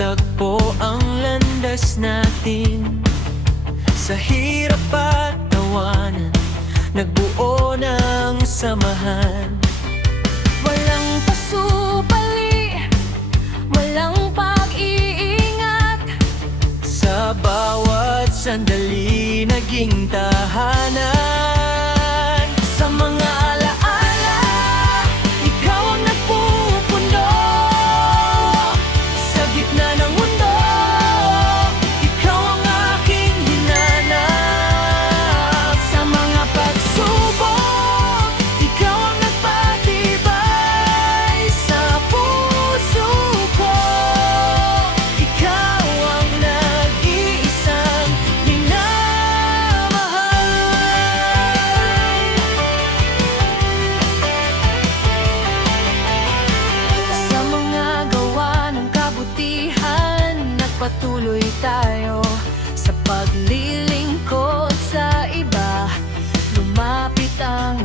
tagpo ang landas natin. Sa hirap at tawanan, nagbuo ng samahan. Walang pasupali, walang pag-iingat. Sa bawat sandali naging tahanan. Sa mga alaala, ikaw ang nagpupuno. Sa gitna ng mundo, ikaw ang aking hinanap. Sa mga pagsubok, ikaw ang nagpatibay sa puso ko. Ikaw ang nag-iisang minamahal. Sa mga gawa ng kabutihan, nagpatuloy tayo sa paglilingkod sa iba. Lumapit ang